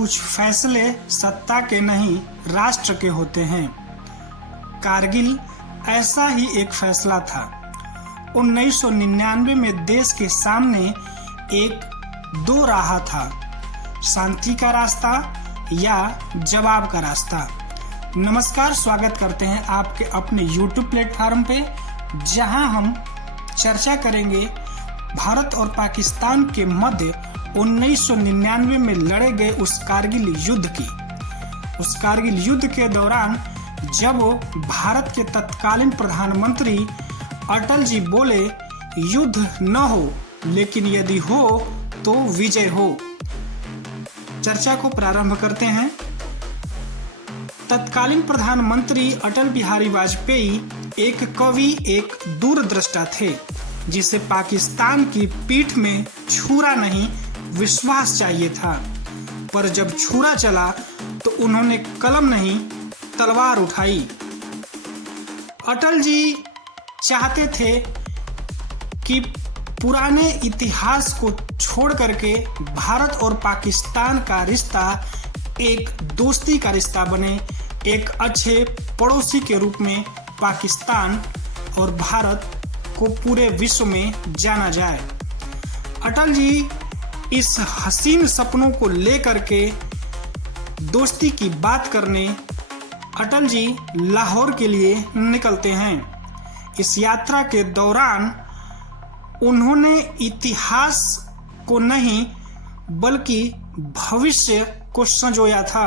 कुछ फैसले सत्ता के नहीं राष्ट्र के होते हैं। कारगिल ऐसा ही एक फैसला था। 1999 में देश के सामने एक दो राह था, शांति का रास्ता या जवाब का रास्ता। नमस्कार, स्वागत करते हैं आपके अपने YouTube प्लेटफॉर्म पे, जहां हम चर्चा करेंगे भारत और पाकिस्तान के मध्य 1999 में लड़े गए उस कारगिल युद्ध की। उस कारगिल युद्ध के दौरान जब भारत के तत्कालीन प्रधानमंत्री अटल जी बोले, युद्ध न हो लेकिन यदि हो तो विजय हो। चर्चा को प्रारंभ करते हैं। तत्कालीन प्रधानमंत्री अटल बिहारी वाजपेयी एक कवि, एक दूरदृष्टा थे, जिसे पाकिस्तान की पीठ में छुरा नहीं विश्वास चाहिए था। पर जब छुरा चला तो उन्होंने कलम नहीं तलवार उठाई। अटल जी चाहते थे कि पुराने इतिहास को छोड़ करके भारत और पाकिस्तान का रिश्ता एक दोस्ती का रिश्ता बने, एक अच्छे पड़ोसी के रूप में पाकिस्तान और भारत को पूरे विश्व में जाना जाए। अटल जी इस हसीन सपनों को लेकर के दोस्ती की बात करने अटल जी लाहौर के लिए निकलते हैं। इस यात्रा के दौरान उन्होंने इतिहास को नहीं बल्कि भविष्य को संजोया था,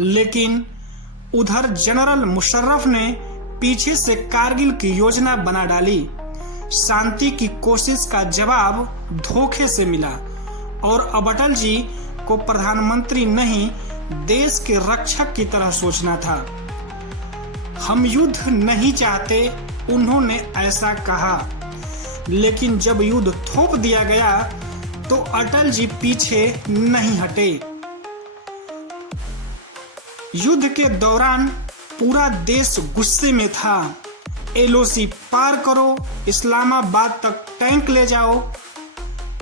लेकिन उधर जनरल मुशर्रफ ने पीछे से कारगिल की योजना बना डाली। शांति की कोशिश का जवाब धोखे से मिला और अब अटल जी को प्रधानमंत्री नहीं, देश के रक्षक की तरह सोचना था। हम युद्ध नहीं चाहते, उन्होंने ऐसा कहा, लेकिन जब युद्ध थोप दिया गया तो अटल जी पीछे नहीं हटे। युद्ध के दौरान पूरा देश गुस्से में था। एलओसी पार करो, इस्लामाबाद तक टैंक ले जाओ,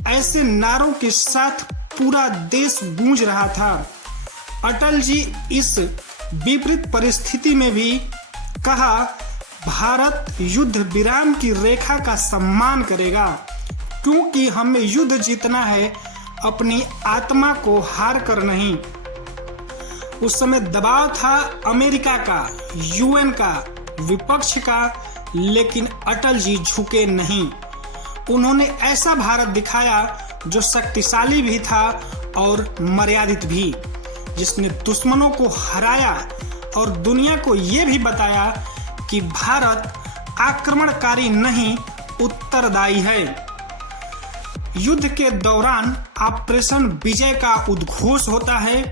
ऐसे नारों के साथ पूरा देश गूंज रहा था। अटल जी इस विपरीत परिस्थिति में भी कहा, भारत युद्ध विराम की रेखा का सम्मान करेगा, क्योंकि हमें युद्ध जीतना है, अपनी आत्मा को हार कर नहीं। उस समय दबाव था अमेरिका का, यूएन का, विपक्ष का, लेकिन अटल जी झुके नहीं। उन्होंने ऐसा भारत दिखाया जो शक्तिशाली भी था और मर्यादित भी, जिसने दुश्मनों को हराया और दुनिया को यह भी बताया कि भारत आक्रमणकारी नहीं, उत्तरदायी है। युद्ध के दौरान ऑपरेशन विजय का उद्घोष होता है।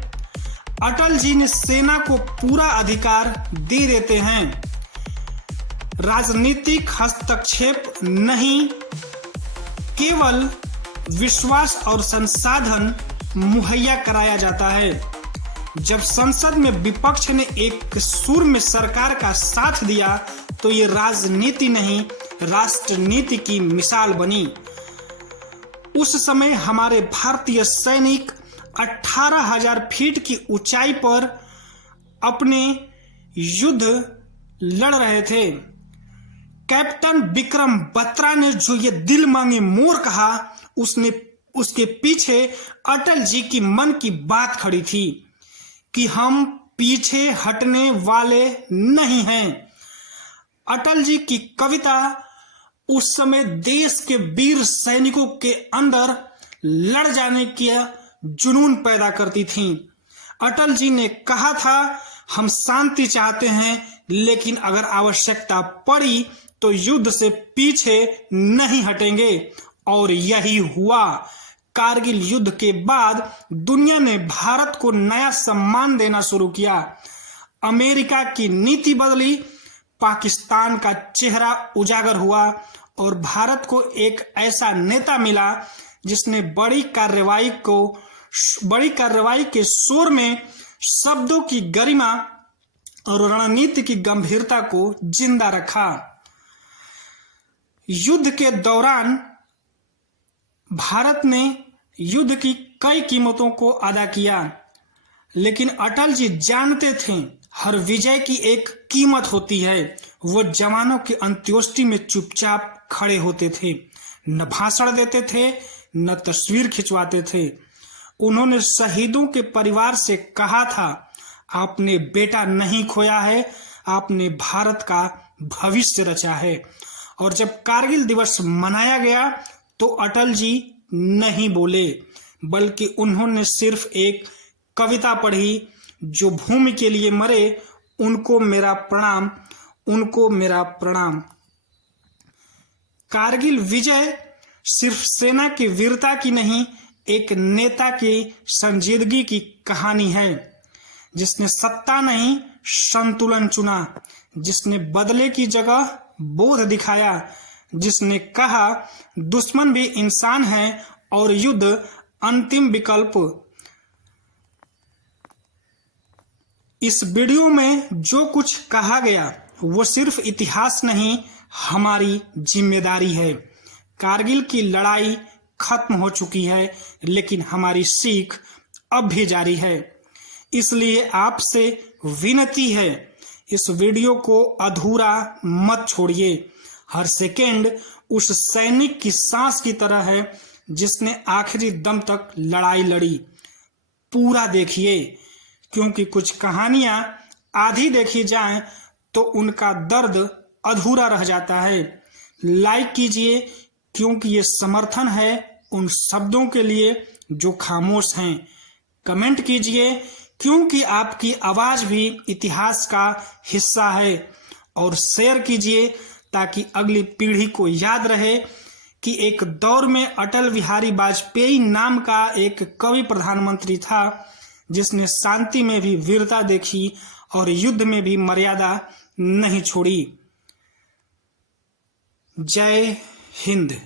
अटल जी ने सेना को पूरा अधिकार दे देते हैं। राजनीतिक हस्तक्षेप नहीं, केवल विश्वास और संसाधन मुहैया कराया जाता है। जब संसद में विपक्ष ने एक सुर में सरकार का साथ दिया तो ये राजनीति नहीं, राष्ट्रनीति की मिसाल बनी। उस समय हमारे भारतीय सैनिक 18,000 फीट की ऊंचाई पर अपने युद्ध लड़ रहे थे। कैप्टन विक्रम बत्रा ने जो ये दिल मांगे मोर कहा, उसके पीछे अटल जी की मन की बात खड़ी थी कि हम पीछे हटने वाले नहीं हैं। अटल जी की कविता उस समय देश के वीर सैनिकों के अंदर लड़ जाने की जुनून पैदा करती थी। अटल जी ने कहा था, हम शांति चाहते हैं, लेकिन अगर आवश्यकता पड़ी तो युद्ध से पीछे नहीं हटेंगे। और यही हुआ। कारगिल युद्ध के बाद दुनिया ने भारत को नया सम्मान देना शुरू किया। अमेरिका की नीति बदली, पाकिस्तान का चेहरा उजागर हुआ और भारत को एक ऐसा नेता मिला जिसने बड़ी कार्रवाई के शोर में शब्दों की गरिमा और रणनीति की गंभीरता को जिंदा रखा। युद्ध के दौरान भारत ने युद्ध की कई कीमतों को अदा किया। लेकिन अटल जी जानते थे हर विजय की एक कीमत होती है। वो जवानों की अंत्येष्टि में चुपचाप खड़े होते थे, न भाषण देते थे, न तस्वीर खिंचवाते थे। उन्होंने शहीदों के परिवार से कहा था, आपने बेटा नहीं खोया है, आपने भारत का भविष्य रचा है। और जब कारगिल दिवस मनाया गया तो अटल जी नहीं बोले, बल्कि उन्होंने सिर्फ एक कविता पढ़ी, जो भूमि के लिए मरे उनको मेरा प्रणाम, उनको मेरा प्रणाम। कारगिल विजय सिर्फ सेना की वीरता की नहीं, एक नेता की संजीदगी की कहानी है, जिसने सत्ता नहीं संतुलन चुना, जिसने बदले की जगह बोध दिखाया, जिसने कहा दुश्मन भी इंसान है और युद्ध अंतिम विकल्प। इस वीडियो में जो कुछ कहा गया वो सिर्फ इतिहास नहीं, हमारी जिम्मेदारी है। कारगिल की लड़ाई खत्म हो चुकी है, लेकिन हमारी सीख अब भी जारी है। इसलिए आपसे विनती है, इस वीडियो को अधूरा मत छोड़िए। हर सेकेंड उस सैनिक की सांस की तरह है जिसने आखिरी दम तक लड़ाई लड़ी। पूरा देखिए, क्योंकि कुछ कहानियां आधी देखी जाएं तो उनका दर्द अधूरा रह जाता है। लाइक कीजिए, क्योंकि ये समर्थन है उन शब्दों के लिए जो खामोश हैं। कमेंट कीजिए, क्योंकि आपकी आवाज भी इतिहास का हिस्सा है। और शेयर कीजिए ताकि अगली पीढ़ी को याद रहे कि एक दौर में अटल बिहारी वाजपेयी नाम का एक कवि प्रधानमंत्री था, जिसने शांति में भी वीरता देखी और युद्ध में भी मर्यादा नहीं छोड़ी। जय हिंद।